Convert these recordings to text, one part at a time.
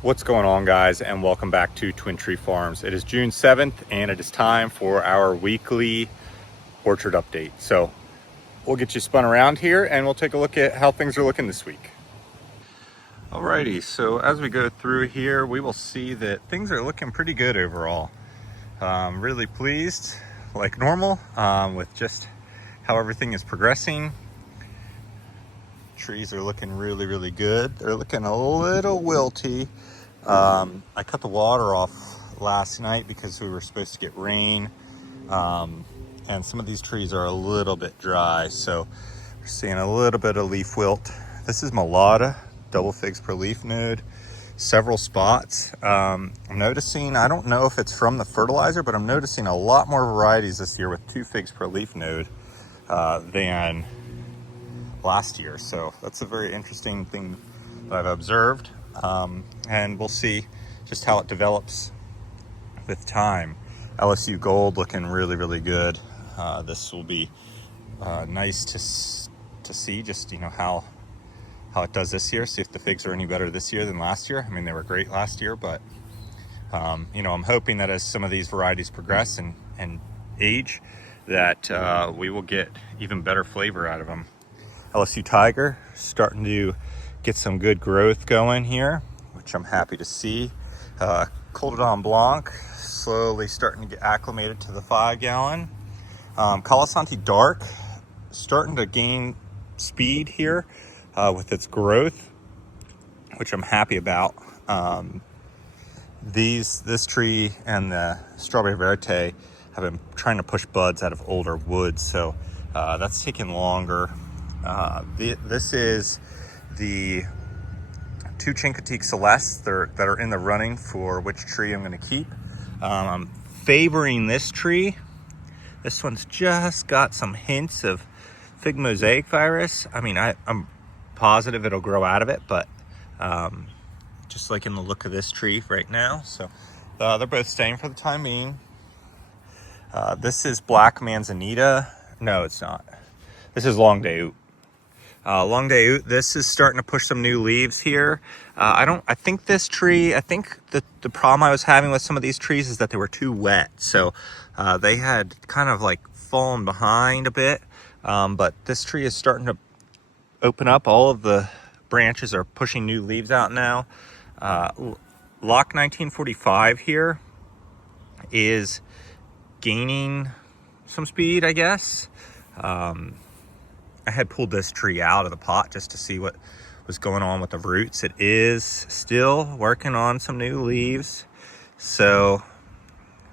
What's going on, guys, and welcome back to Twin Tree Farms. It is June 7th and it is time for our weekly orchard update. So we'll get you spun around here and we'll take a look at how things are looking this week. Alrighty, so as we go through here, we will see that things are looking pretty good overall. Really pleased, like normal, with just how everything is progressing. Trees are looking really good. They're looking a little wilty. I cut the water off last night because we were supposed to get rain, and some of these trees are a little bit dry, so we're seeing a little bit of leaf wilt. This is Mulata, double figs per leaf node, several spots. I'm noticing, I don't know if it's from the fertilizer, but I'm noticing a lot more varieties this year with 2 figs per leaf node than last year. So that's a very interesting thing that I've observed, and we'll see just how it develops with time. LSU Gold looking really good. This will be nice to see just, you know, how it does this year, see if the figs are any better this year than last year. I mean, they were great last year, but you know, I'm hoping that as some of these varieties progress and age, that we will get even better flavor out of them. LSU Tiger starting to get some good growth going here, which I'm happy to see. Coldedon Blanc slowly starting to get acclimated to the 5-gallon. Colasanti Dark starting to gain speed here with its growth, which I'm happy about. This tree and the Strawberry Verte have been trying to push buds out of older woods, so that's taking longer. This is the 2 Chincoteague Celeste that are in the running for which tree I'm going to keep. I'm favoring this tree. This one's just got some hints of fig mosaic virus. I mean, I'm positive it'll grow out of it, but just liking the look of this tree right now. So they're both staying for the time being. This is Black Manzanita. No, it's not. This is Long Day Oot. Long Day Oot, this is starting to push some new leaves here. I think this tree, I think the problem I was having with some of these trees is that they were too wet. So they had kind of like fallen behind a bit. But this tree is starting to open up. All of the branches are pushing new leaves out now. Lock 1945 here is gaining some speed, I guess. I had pulled this tree out of the pot just to see what was going on with the roots. It is still working on some new leaves, so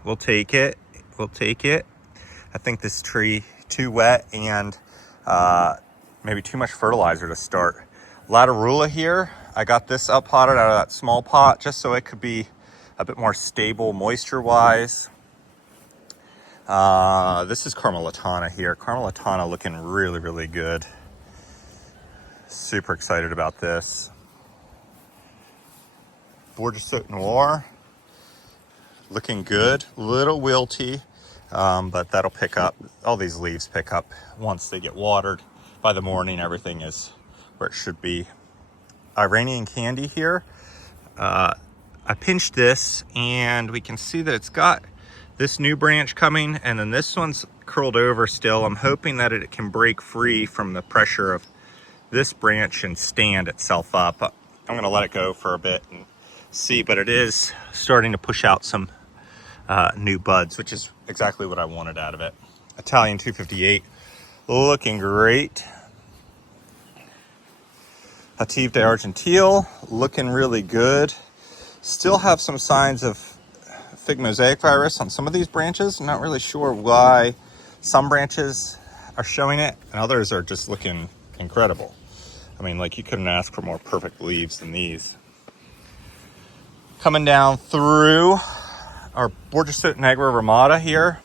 we'll take it. I think this tree too wet and maybe too much fertilizer to start. Latarula here, I got this up potted out of that small pot just so it could be a bit more stable moisture wise. This is Carmelitana here. Carmelitana looking really good. Super excited about this. Border Saut Noir looking good. Little wilty, but that'll pick up. All these leaves pick up once they get watered. By the morning, everything is where it should be. Iranian Candy here. I pinched this and we can see that it's got this new branch coming, and then this one's curled over still. I'm hoping that it can break free from the pressure of this branch and stand itself up. I'm gonna let it go for a bit and see, but it is starting to push out some new buds, which is exactly what I wanted out of it. Italian 258 looking great. Hativ de Argentile looking really good. Still have some signs of fig mosaic virus on some of these branches. I'm not really sure why some branches are showing it and others are just looking incredible. I mean, like, you couldn't ask for more perfect leaves than these. Coming down through our Border Saut Negra Ramada here,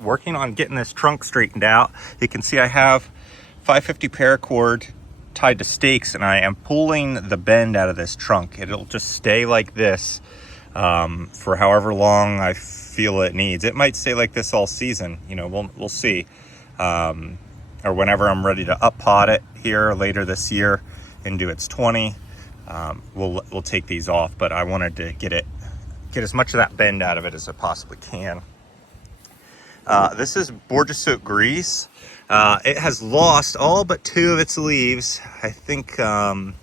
working on getting this trunk straightened out. You can see I have 550 paracord tied to stakes, and I am pulling the bend out of this trunk. It'll just stay like this for however long I feel it needs. It might stay like this all season, you know, we'll see. Or whenever I'm ready to up pot it here later this year into its 20. we'll take these off, but I wanted to get as much of that bend out of it as I possibly can. This is Bordeaux Oak Grease. It has lost all but 2 of its leaves. I think the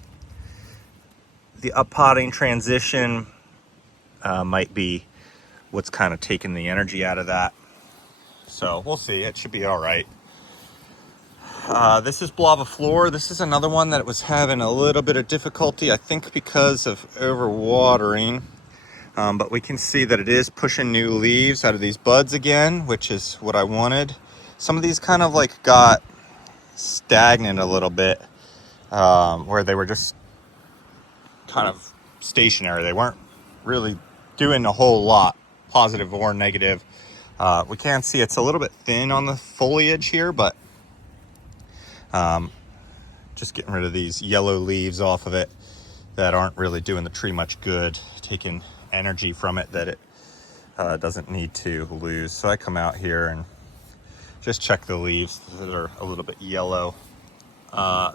uppotting transition might be what's kind of taking the energy out of that. So we'll see. It should be all right. This is Blaviflor. This is another one that was having a little bit of difficulty, I think because of overwatering. But we can see that it is pushing new leaves out of these buds again, which is what I wanted. Some of these kind of like got stagnant a little bit, where they were just kind of stationary. They weren't really doing a whole lot, positive or negative. We can see it's a little bit thin on the foliage here, but just getting rid of these yellow leaves off of it that aren't really doing the tree much good, taking energy from it that it doesn't need to lose. So I come out here and just check the leaves that are a little bit yellow.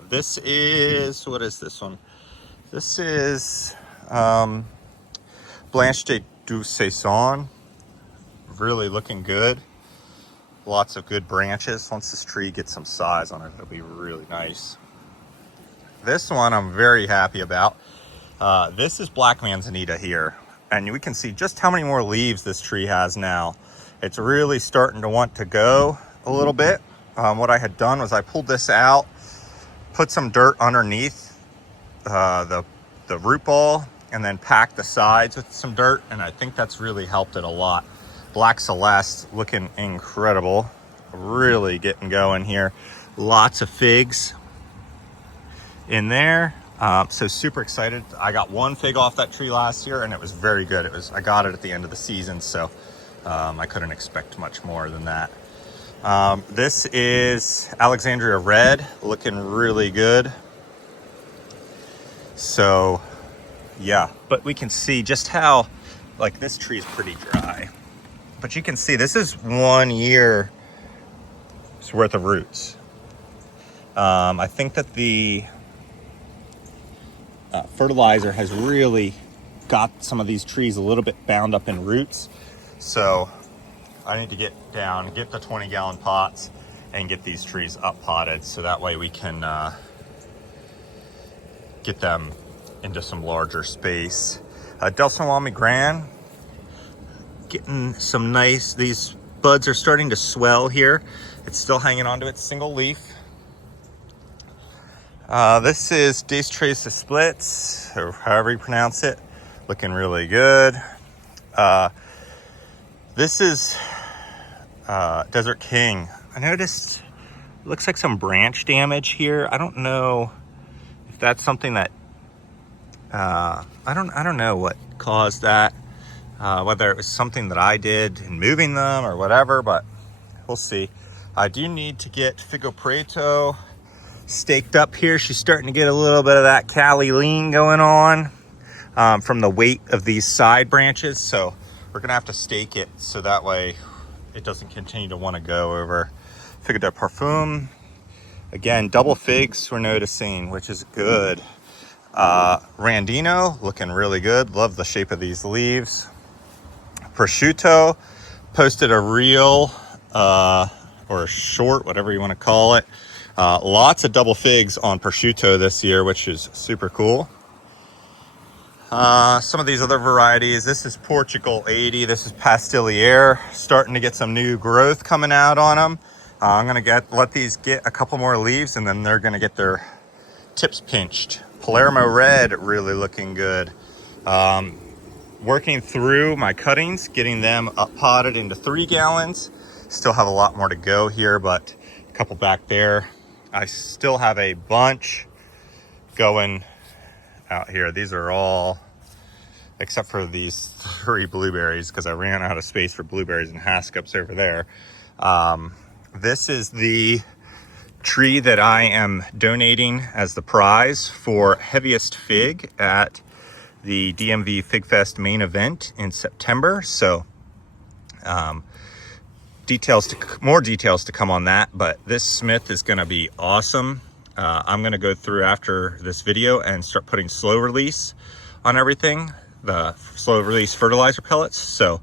This is, what is this one? This is Blanche de Saison. Really looking good. Lots of good branches. Once this tree gets some size on it, it'll be really nice. This one I'm very happy about. This is Black Manzanita here. And we can see just how many more leaves this tree has now. It's really starting to want to go a little bit. What I had done was I pulled this out, put some dirt underneath the root ball, and then packed the sides with some dirt, and I think that's really helped it a lot. Black Celeste looking incredible. Really getting going here. Lots of figs in there. So super excited. I got 1 fig off that tree last year and it was very good. I got it at the end of the season, so I couldn't expect much more than that. This is Alexandria Red, looking really good. So yeah, but we can see just how, like, this tree is pretty dry. But you can see this is 1 year's worth of roots. I think that the fertilizer has really got some of these trees a little bit bound up in roots. So I need to get down, get the 20-gallon pots and get these trees up potted, so that way we can get them into some larger space. Del Salami Gran, getting some nice, these buds are starting to swell here. It's still hanging on to its single leaf. This is Des Tres Splits, or however you pronounce it, looking really good. This is Desert King. I noticed it looks like some branch damage here. I don't know if that's something that I don't know what caused that, whether it was something that I did in moving them or whatever, but we'll see. I do need to get Figo Prieto staked up here. She's starting to get a little bit of that Cali lean going on from the weight of these side branches, so we're gonna have to stake it so that way it doesn't continue to want to go over. Figo de Parfum, again, double figs we're noticing, which is good. Randino looking really good. Love the shape of these leaves. Prosciutto posted a reel or a short, whatever you want to call it. Lots of double figs on prosciutto this year, which is super cool. Some of these other varieties, this is Portugal 80, this is Pastilliere, starting to get some new growth coming out on them. I'm gonna let these get a couple more leaves and then they're gonna get their tips pinched. Palermo Red, really looking good. Working through my cuttings, getting them up potted into 3 gallons. Still have a lot more to go here, but a couple back there. I still have a bunch going out here. These are all, except for these 3 blueberries, because I ran out of space for blueberries and Haskups over there. This is the tree that I am donating as the prize for heaviest fig at the DMV Fig Fest main event in September. So more details to come on that, but this Smith is going to be awesome. I'm gonna go through after this video and start putting slow release on everything, the slow release fertilizer pellets. So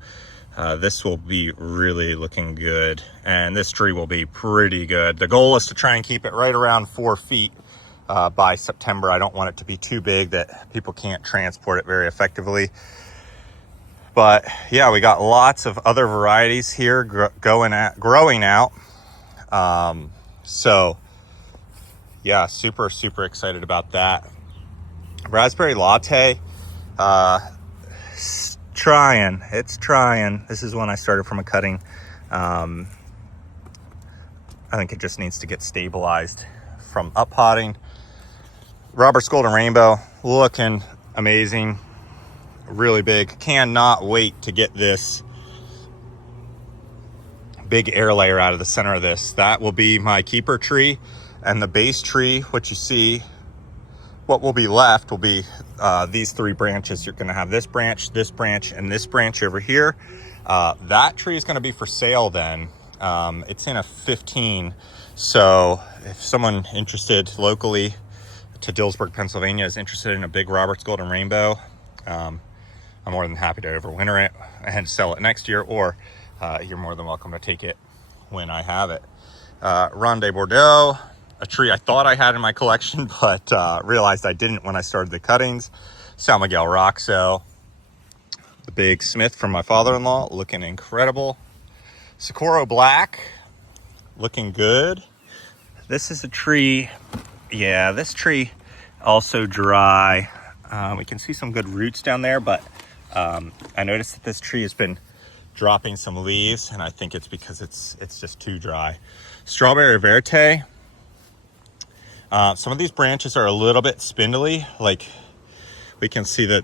this will be really looking good, and this tree will be pretty good. The goal is to try and keep it right around 4 feet by September. I don't want it to be too big that people can't transport it very effectively. But yeah, we got lots of other varieties here growing out. So yeah, super excited about that. Raspberry latte, it's trying. This is one I started from a cutting. I think it just needs to get stabilized from up potting. Robert's Golden Rainbow, looking amazing, really big. Cannot wait to get this big air layer out of the center of this. That will be my keeper tree, and the base tree, what you see, what will be left will be these 3 branches. You're gonna have this branch, and this branch over here. That tree is gonna be for sale then. It's in a 15, so if someone interested locally to Dillsburg, Pennsylvania is interested in a big Robert's Golden Rainbow, I'm more than happy to overwinter it and sell it next year, or you're more than welcome to take it when I have it. Ronde Bordeaux, a tree I thought I had in my collection, but realized I didn't when I started the cuttings. San Miguel Roxo, the big Smith from my father-in-law, looking incredible. Socorro Black, looking good. This is a tree, yeah, this tree also dry. We can see some good roots down there, but I noticed that this tree has been dropping some leaves, and I think it's because it's just too dry. Strawberry Verte. Some of these branches are a little bit spindly, like we can see that,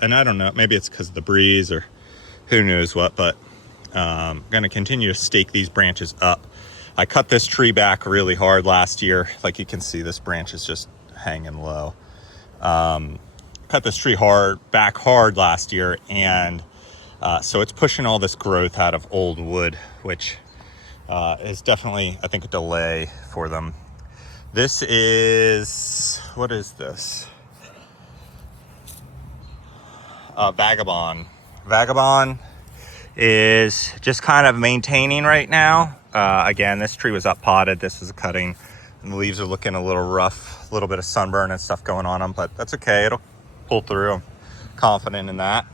and I don't know, maybe it's because of the breeze or who knows what, but I'm gonna continue to stake these branches up. I cut this tree back really hard last year. Like you can see, this branch is just hanging low. Cut this tree back hard last year, and so it's pushing all this growth out of old wood, which is definitely, I think, a delay for them. This is, what is this? Vagabond. Vagabond is just kind of maintaining right now. Again, this tree was up potted. This is a cutting, and the leaves are looking a little rough, a little bit of sunburn and stuff going on them, but that's okay. It'll pull through. I'm confident in that.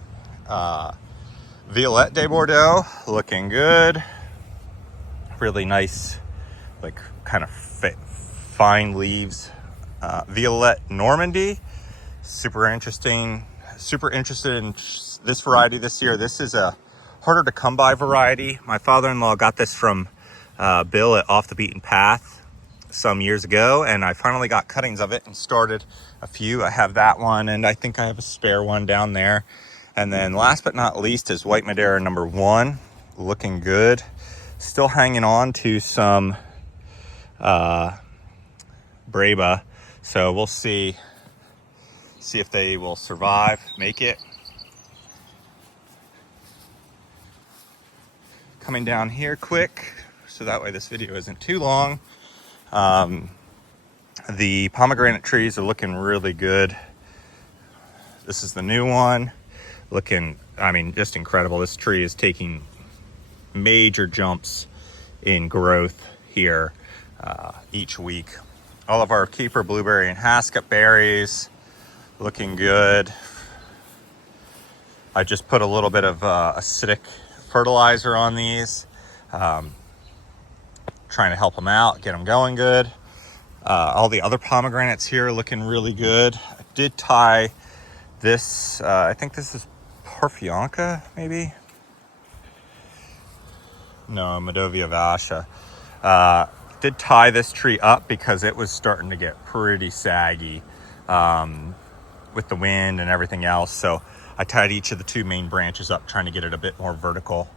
Violette de Bordeaux, looking good. Really nice, like kind of fine leaves. Violette Normandy, super interesting. Super interested in this variety this year. This is a harder to come by variety. My father-in-law got this from Bill at Off the Beaten Path some years ago, and I finally got cuttings of it and started a few. I have that one, and I think I have a spare one down there. And then last but not least is White Madeira #1, looking good. Still hanging on to some Braba, so we'll see if they will survive, make it. Coming down here quick, so that way this video isn't too long. The pomegranate trees are looking really good. This is the new one, looking, I mean, just incredible. This tree is taking major jumps in growth here each week. All of our keeper blueberry and Haskett berries, looking good. I just put a little bit of acidic fertilizer on these, trying to help them out, get them going good. All the other pomegranates here are looking really good. I did tie this, I think this is Porphyonca, maybe? No, Medovia vasha. Did tie this tree up because it was starting to get pretty saggy with the wind and everything else. So I tied each of the 2 main branches up, trying to get it a bit more vertical,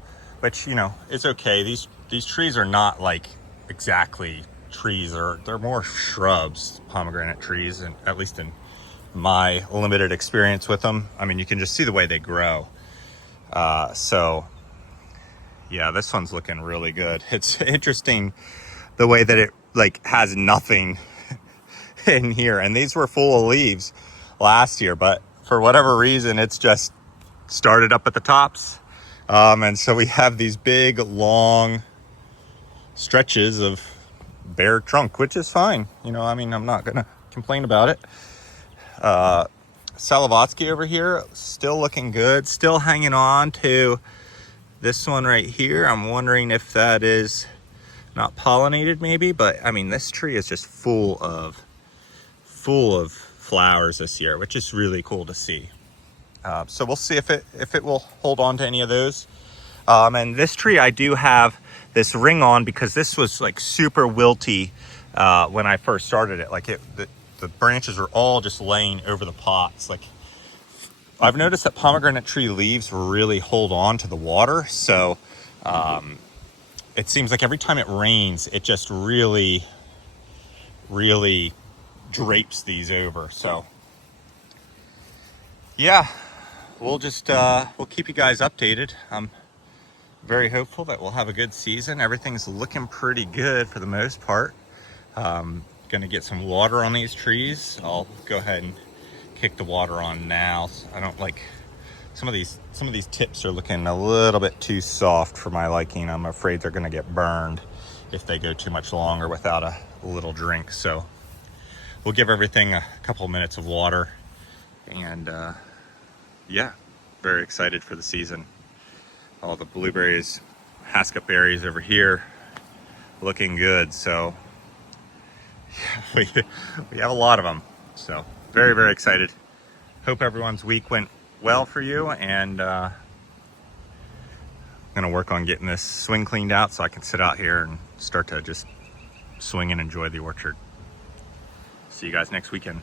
which, you know, it's okay. These trees are not like exactly trees, they're more shrubs, pomegranate trees, and at least in my limited experience with them. I mean, you can just see the way they grow. So yeah, this one's looking really good. It's interesting the way that like has nothing in here, and these were full of leaves last year, but for whatever reason it's just started up at the tops. And so we have these big long stretches of bare trunk, which is fine, you know, I mean, I'm not gonna complain about it. Salavotsky over here, still looking good, still hanging on to this one right here. I'm wondering if that is not pollinated maybe, but I mean, this tree is just full of flowers this year, which is really cool to see. So we'll see if it will hold on to any of those. And this tree I do have this ring on because this was like super wilty when I first started it. Like the branches are all just laying over the pots. Like I've noticed that pomegranate tree leaves really hold on to the water. So it seems like every time it rains, it just really drapes these over. So yeah, we'll just we'll keep you guys updated. I'm very hopeful that we'll have a good season. Everything's looking pretty good for the most part. Gonna get some water on these trees. I'll go ahead and kick the water on now. I don't like some of these tips are looking a little bit too soft for my liking. I'm afraid they're gonna get burned if they go too much longer without a little drink. So we'll give everything a couple minutes of water, and yeah, very excited for the season. All the blueberries, Haskell berries over here looking good. So yeah, we have a lot of them. So very excited. Hope everyone's week went well for you, and I'm gonna work on getting this swing cleaned out so I can sit out here and start to just swing and enjoy the orchard. See you guys next weekend.